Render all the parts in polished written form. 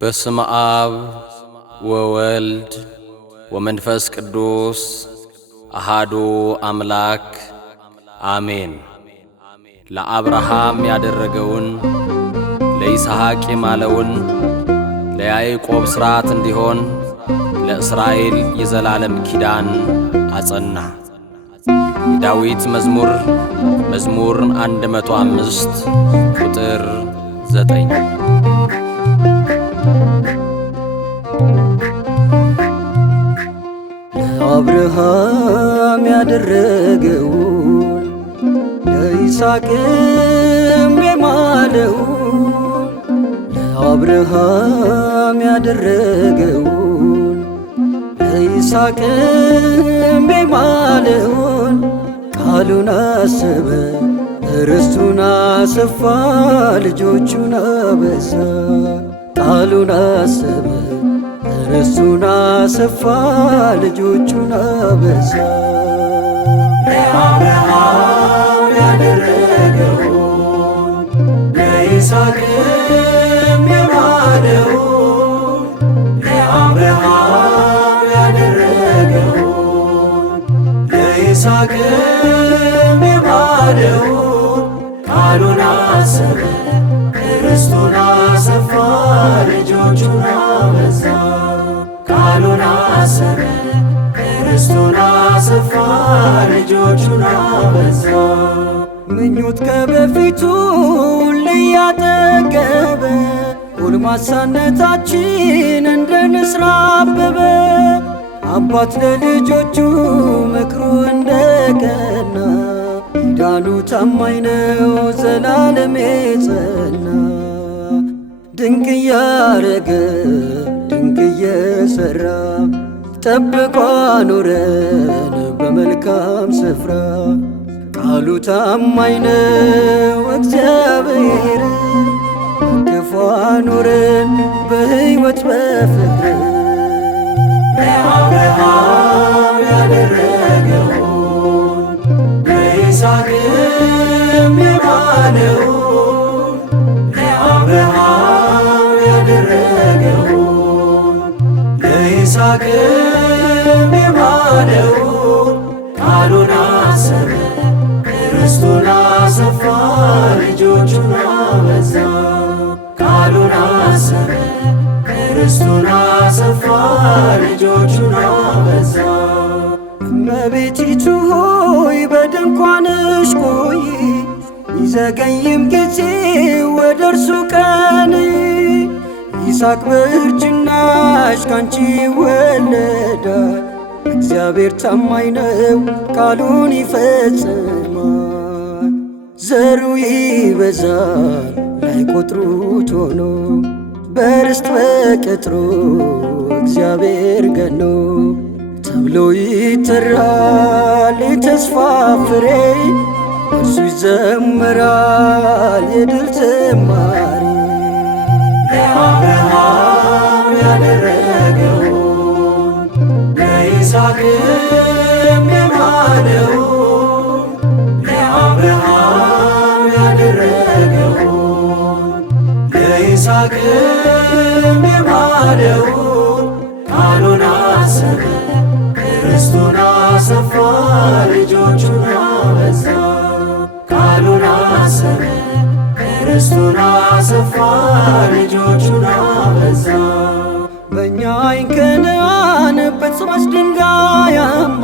በስመ አብ ወወልድ ወመንፈስ ቅዱስ አሃዱ አምላክ አሜን። ለአብርሃም ያደረገውን ለይስሐቅ የማለውን ለያዕቆብ ሥርዓት እንዲሆን ለእስራኤል የዘላለም ኪዳን አጸና። የዳዊት መዝሙር 105 ቁጥር 9። ለአብርሃም ያደረገውን ለይስሐቅም የማለውን ለአብርሃም ያደረገውን ለይስሐቅም የማለውን ቃሉን አሰበ ርስቱን አሰፋ ልጆቹን አበዛ። ቃሉን አሰበ ርስቱን አሰፋ ልጆቹን አበዛ። ለአብርሃም ያደረገውን ለይስሐቅም የማለውን ለአብርሃም ያደረገውን ለይስሐቅም የማለውን ቃሉን አሰበ ርስቱን አሰፋ ልጆቹን አበዛ። ቃሉን አሰበ ርስቱን አሰፋ ልጆቹን አበዛ። ምኞት ከበፊቱ ሊያጠገበ ጎልማሳነታችን እንደ ንስር አበበ። አባት ለልጆቹ ምክሩ እንደቀና ኪዳኑ ታማኝ ነው ዘላለም የጸና። ድንቅ እያረገ ድንቅ እየሠራ ጠብቆ አኖረን በመልካም ስፍራ። ቃሉ ታማኝ ነው እግዚአብሔር አቅፎ አኖረን በሕይወት በፍቅር። ለአብርሃም ያደረገውን ለይስሐቅም የማለውን ለአብርሃም ያደረገውን ለይስሐቅም የማለውን ቃሉን አሰበ ርስቱን አሰፋ ልጆቹን አበዛ። ቃሉን አሰበ ርስቱን አሰፋ ልጆቹን አበዛ። እመቤቲቱ ሆይ በድንኳንሽ ቆይ ይዘገይም ጊዜ ወደ እርሱ ቀን። ይስሐቅ በእርጅናሽ ካንቺ ይወለዳል። እግዚአብሔር ታማኝ ነው ቃሉን ይፈጽማል። ዘሩ ይበዛል ላይቆጥሩት ሆኖ በርስት በቅጥሩ እግዚአብሔር ገኖ። ተብሎ ይጠራል የተስፋ ፍሬ እርሱ ይዘምራል የድል ዝማሬ። ለአብርሃም ያደረገውን ለይስሐቅም የማለውን ለአብርሃም ያደረገውን ለይስሐቅም የማለውን ቃሉን አሰበ ርስቱን አሰፋ ልጆቹን አበዛ። ቃሉን አሰበ ርስቱን አሰፋ ልጆቹን አበዛ። በእኛ ዓይን ከነዓን በጽባሽ ድንጋያማ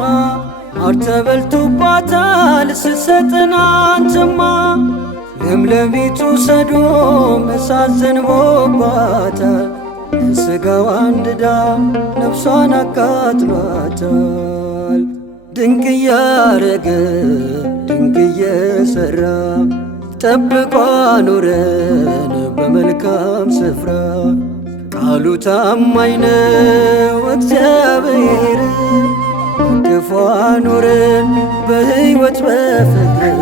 ማር ተበልቶባታል ስትሰጠን አንተማ። ለምለሚቱ ሰዶም እሳት ዘንቦባታል ለሥጋዋ አንድዳ ነፍሷን አቃጥሏታል። ድንቅ እያረገ ድንቅ እየሠራ ጠብቆ አኖረን በመልካም ስፍራ። ቃሉ ታማኝ ነው እግዚአብሔር አቅፎ አኖረን በሕይወት በፍቅር።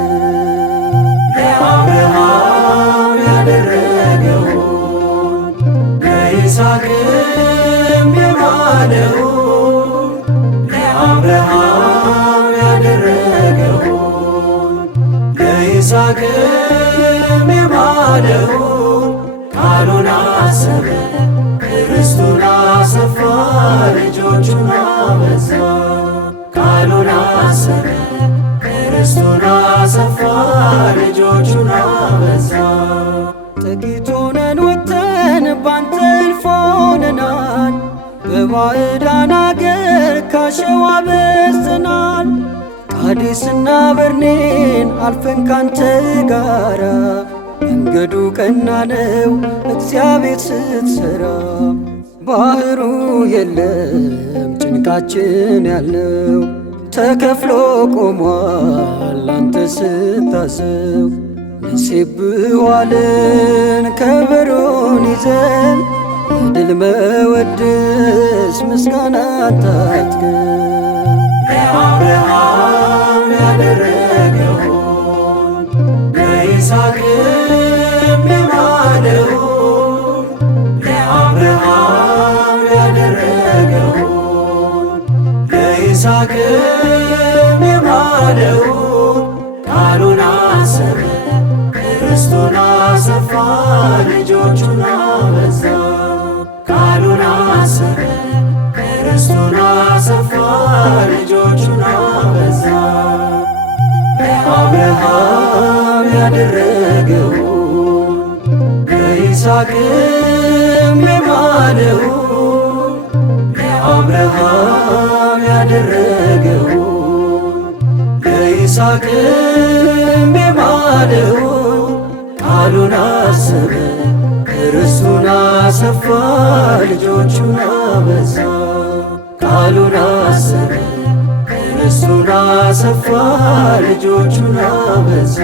ለአብርሃም ያደረገውን ለይስሐቅም የማለውን ለአብርሃም ያደረገውን ለይስሐቅም የማለውን ቃሉን አሰበ ቃሉን አሰበ ርስቱን አሰፋ ልጆቹን አበዛ። ጥቂት ሆነን ወጥተን ባንተ እልፍ ሆነናል። በባዕዳን አገር ካሸዋ በዝተናል። ቃዴስና በርኔን አልፈን ካንተ ጋራ መንገዱ ቀና ነው እግዚአብሔር ስትሰራ። ባህሩ የለም ጭንቃችን ያለው ተከፍሎ ቆሟል አንተ ስታስብ። ነሴብሖልን ከበሮን ይዘን የድል መወድስ ምስጋና ታጥቀን። ለአብርሃም ያደረገውን ለይስሐቅም የማለውን ለአብርሃም ያደረገውን ለይስሐቅም የማለውን ቃሉን አሰበ ርስቱን አሰፋ ልጆቹን አበዛ። ቃሉን አሰበ ርስቱን አሰፋ ልጆቹን አበዛ። ለአብርሃም ያደረገውን ለይስሐቅም የማለውን ለአብርሃም ያደረገውን ለይስሐቅም የማለውን ቃሉን አሰበ ርስቱን አሰፋ ልጆቹን አበዛ። ቃሉን አሰበ ርስቱን አሰፋ ልጆቹን አበዛ።